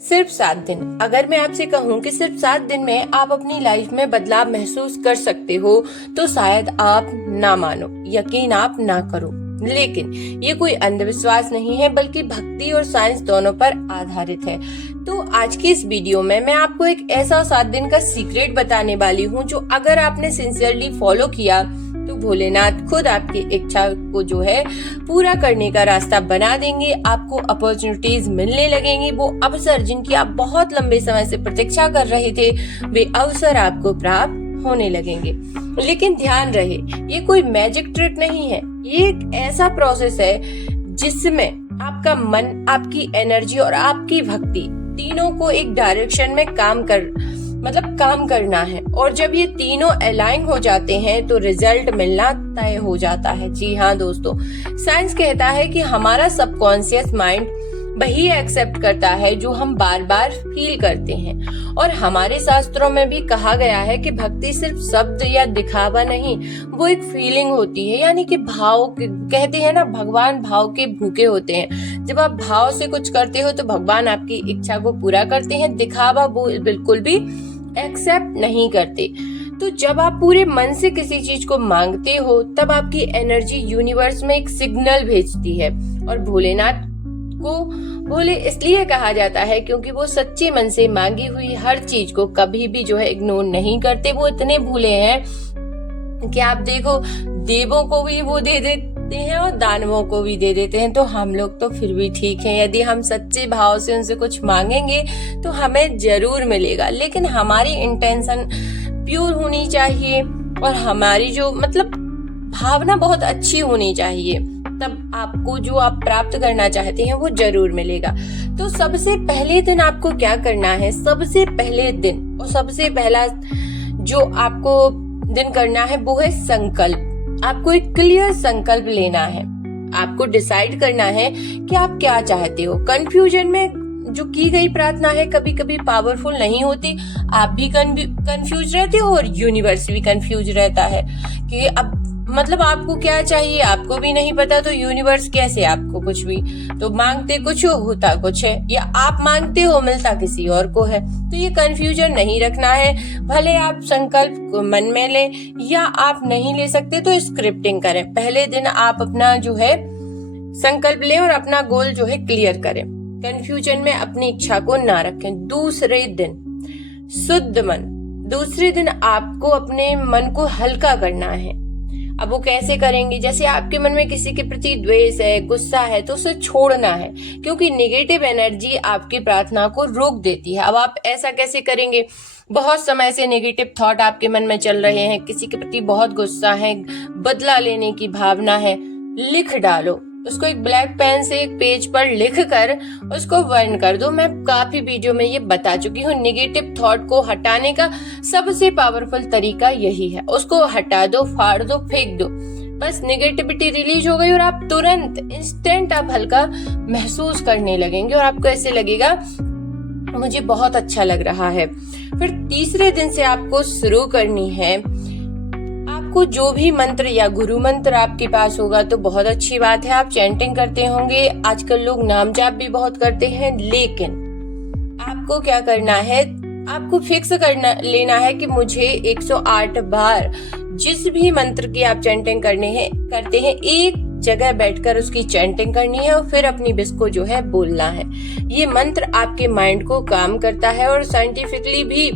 सिर्फ 7 दिन। अगर मैं आपसे कहूँ कि सिर्फ 7 दिन में आप अपनी लाइफ में बदलाव महसूस कर सकते हो तो शायद आप ना मानो, यकीन आप ना करो। लेकिन ये कोई अंधविश्वास नहीं है, बल्कि भक्ति और साइंस दोनों पर आधारित है। तो आज की इस वीडियो में मैं आपको एक ऐसा 7 दिन का सीक्रेट बताने वाली हूँ जो अगर आपने सिंसियरली फॉलो किया तो भोलेनाथ खुद आपकी इच्छा को जो है पूरा करने का रास्ता बना देंगे। आपको अपॉर्चुनिटीज मिलने लगेंगी, वो अवसर जिनकी आप बहुत लंबे समय से प्रतीक्षा कर रहे थे वे अवसर आपको प्राप्त होने लगेंगे। लेकिन ध्यान रहे, ये कोई मैजिक ट्रिक नहीं है, ये एक ऐसा प्रोसेस है जिसमें आपका मन, आपकी एनर्जी और आपकी भक्ति तीनों को एक डायरेक्शन में काम करना है। और जब ये तीनों अलाइन हो जाते हैं तो रिजल्ट मिलना तय हो जाता है। जी हाँ दोस्तों, साइंस कहता है कि हमारा सबकॉन्शियस माइंड वही एक्सेप्ट करता है जो हम बार बार फील करते हैं। और हमारे शास्त्रों में भी कहा गया है कि भक्ति सिर्फ शब्द या दिखावा नहीं, वो एक फीलिंग होती है। यानी कि भाव, कहते हैं ना, भगवान भाव के भूखे होते हैं। जब आप भाव से कुछ करते हो तो भगवान आपकी इच्छा को पूरा करते हैं, दिखावा वो बिल्कुल भी एक्सेप्ट नहीं करते। तो जब आप पूरे मन से किसी चीज को मांगते हो तब आपकी एनर्जी यूनिवर्स में एक सिग्नल भेजती है। और भोलेनाथ को भोले इसलिए कहा जाता है क्योंकि वो सच्चे मन से मांगी हुई हर चीज को कभी भी जो है इग्नोर नहीं करते। वो इतने भूले हैं कि आप देखो, देवों को भी वो दे देते हैं और दानवों को भी दे देते हैं। तो हम लोग तो फिर भी ठीक हैं, यदि हम सच्चे भाव से उनसे कुछ मांगेंगे तो हमें जरूर मिलेगा। लेकिन हमारी इंटेंशन प्योर होनी चाहिए और हमारी जो भावना बहुत अच्छी होनी चाहिए, तब आपको जो आप प्राप्त करना चाहते हैं वो जरूर मिलेगा। तो सबसे पहले दिन आपको क्या करना है? सबसे पहले दिन और सबसे पहला जो आपको दिन करना है वो है संकल्प। आपको एक क्लियर संकल्प लेना है। आपको डिसाइड करना है कि आप क्या चाहते हो। कंफ्यूजन में जो की गई प्रार्थना है कभी कभी पावरफुल नहीं होती। आप भी कंफ्यूज रहते हो और यूनिवर्स भी कंफ्यूज रहता है कि अब आपको क्या चाहिए, आपको भी नहीं पता, तो यूनिवर्स कैसे आपको कुछ भी, तो मांगते कुछ हो, होता कुछ है, या आप मांगते हो मिलता किसी और को है। तो ये कंफ्यूजन नहीं रखना है। भले आप संकल्प मन में ले या आप नहीं ले सकते तो स्क्रिप्टिंग करें। पहले दिन आप अपना जो है संकल्प लें और अपना गोल जो है क्लियर करें। कंफ्यूजन में अपनी इच्छा को ना रखें। दूसरे दिन शुद्ध मन। दूसरे दिन आपको अपने मन को हल्का करना है। अब वो कैसे करेंगे? जैसे आपके मन में किसी के प्रति द्वेष है, गुस्सा है, तो उसे छोड़ना है, क्योंकि नेगेटिव एनर्जी आपकी प्रार्थना को रोक देती है। अब आप ऐसा कैसे करेंगे? बहुत समय से नेगेटिव थॉट आपके मन में चल रहे हैं, किसी के प्रति बहुत गुस्सा है, बदला लेने की भावना है, लिख डालो उसको। एक ब्लैक पेन से एक पेज पर लिख कर उसको बर्न कर दो। मैं काफी वीडियो में ये बता चुकी हूँ। नेगेटिव थॉट को हटाने का सबसे पावरफुल तरीका यही है। उसको हटा दो, फाड़ दो, फेंक दो, बस नेगेटिविटी रिलीज हो गई और आप तुरंत इंस्टेंट आप हल्का महसूस करने लगेंगे और आपको ऐसे लगेगा मुझे बहुत अच्छा लग रहा है। फिर तीसरे दिन से आपको शुरू करनी है। आपको जो भी मंत्र या गुरु मंत्र आपके पास होगा तो बहुत अच्छी बात है। आप चैंटिंग करते होंगे, आजकल लोग नाम जाप भी बहुत करते हैं। लेकिन आपको क्या करना है? आपको फिक्स लेना है कि मुझे 108 बार जिस भी मंत्र की आप चैंटिंग करते हैं एक जगह बैठकर उसकी चैंटिंग करनी है और फिर अपनी विश को जो है बोलना है। ये मंत्र आपके माइंड को काम करता है और साइंटिफिकली भी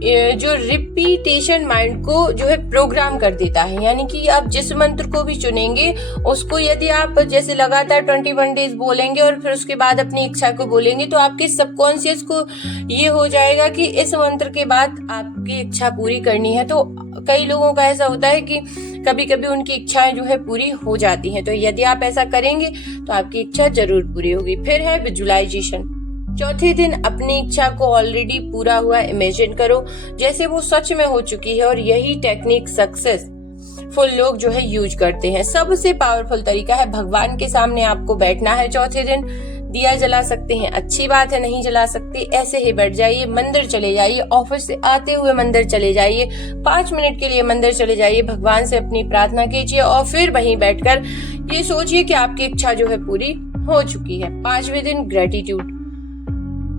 जो रिपीटेशन माइंड को जो है प्रोग्राम कर देता है। यानी कि आप जिस मंत्र को भी चुनेंगे उसको यदि आप जैसे लगातार 21 डेज बोलेंगे और फिर उसके बाद अपनी इच्छा को बोलेंगे तो आपके सबकॉन्शियस को ये हो जाएगा कि इस मंत्र के बाद आपकी इच्छा पूरी करनी है। तो कई लोगों का ऐसा होता है कि कभी कभी उनकी इच्छाएं जो है पूरी हो जाती हैं। तो यदि आप ऐसा करेंगे तो आपकी इच्छा जरूर पूरी होगी। फिर है विजुअलाइजेशन। चौथे दिन अपनी इच्छा को ऑलरेडी पूरा हुआ इमेजिन करो, जैसे वो सच में हो चुकी है। और यही टेक्निक सक्सेसफुल लोग जो है यूज करते हैं। सबसे पावरफुल तरीका है भगवान के सामने आपको बैठना है। चौथे दिन दिया जला सकते हैं, अच्छी बात है, नहीं जला सकते ऐसे ही बैठ जाइए। मंदिर चले जाइए, ऑफिस से आते हुए मंदिर चले जाइए, 5 मिनट के लिए मंदिर चले जाइए, भगवान से अपनी प्रार्थना कीजिए और फिर वहीं बैठकर ये सोचिए कि आपकी इच्छा जो है पूरी हो चुकी है। 5वें दिन ग्रेटिट्यूड।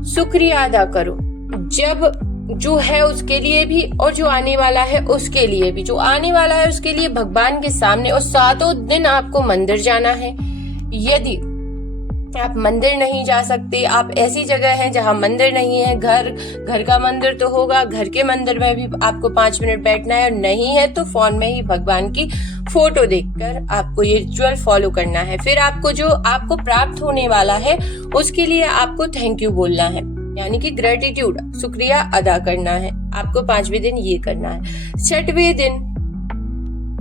शुक्रिया अदा करो, जब जो है उसके लिए भी और जो आने वाला है उसके लिए भी। जो आने वाला है उसके लिए भगवान के सामने, और 7 दिन आपको मंदिर जाना है। यदि आप मंदिर नहीं जा सकते, आप ऐसी जगह हैं जहां मंदिर नहीं है, घर का मंदिर तो होगा, घर के मंदिर में भी आपको 5 मिनट बैठना है, और नहीं है तो फोन में ही भगवान की फोटो देखकर आपको ये रिचुअल फॉलो करना है। फिर आपको जो आपको प्राप्त होने वाला है उसके लिए आपको थैंक यू बोलना है, यानी कि ग्रेटिट्यूड, शुक्रिया अदा करना है। आपको 5वें दिन ये करना है। 6वें दिन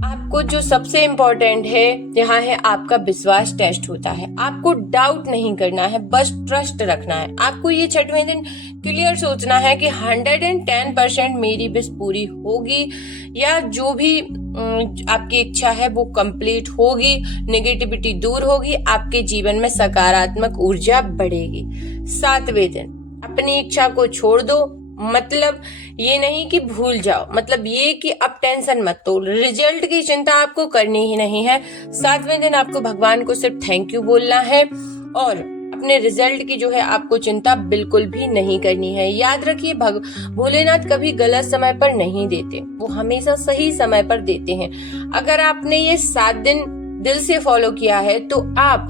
आपको जो सबसे इम्पोर्टेंट है, यहाँ है आपका विश्वास टेस्ट होता है। आपको डाउट नहीं करना है, बस ट्रस्ट रखना है। आपको ये 6वें दिन क्लियर सोचना है कि 110% मेरी विश पूरी होगी, या जो भी आपकी इच्छा है वो कंप्लीट होगी, नेगेटिविटी दूर होगी, आपके जीवन में सकारात्मक ऊर्जा बढ़ेगी। 7वें दिन अपनी इच्छा को छोड़ दो, मतलब ये नहीं कि भूल जाओ, मतलब ये कि अब टेंशन मत लो, रिजल्ट की चिंता आपको करनी ही नहीं है। 7वें दिन आपको भगवान को सिर्फ थैंक यू बोलना है, और अपने रिजल्ट की जो है आपको चिंता बिल्कुल भी नहीं करनी है। याद रखिए, भोलेनाथ कभी गलत समय पर नहीं देते, वो हमेशा सही समय पर देते हैं। अगर आपने ये 7 दिन दिल से फॉलो किया है तो आप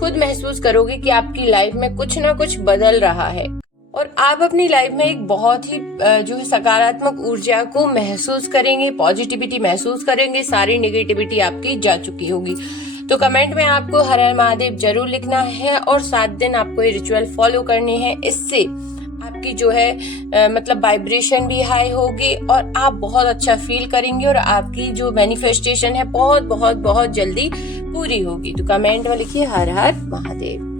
खुद महसूस करोगे कि आपकी लाइफ में कुछ ना कुछ बदल रहा है, और आप अपनी लाइफ में एक बहुत ही जो है सकारात्मक ऊर्जा को महसूस करेंगे, पॉजिटिविटी महसूस करेंगे, सारी नेगेटिविटी आपकी जा चुकी होगी। तो कमेंट में आपको हर हर महादेव जरूर लिखना है, और 7 दिन आपको ये रिचुअल फॉलो करने हैं। इससे आपकी जो है मतलब वाइब्रेशन भी हाई होगी, और आप बहुत अच्छा फील करेंगे, और आपकी जो मैनिफेस्टेशन है बहुत बहुत बहुत जल्दी पूरी होगी। तो कमेंट में लिखिए हर हर महादेव।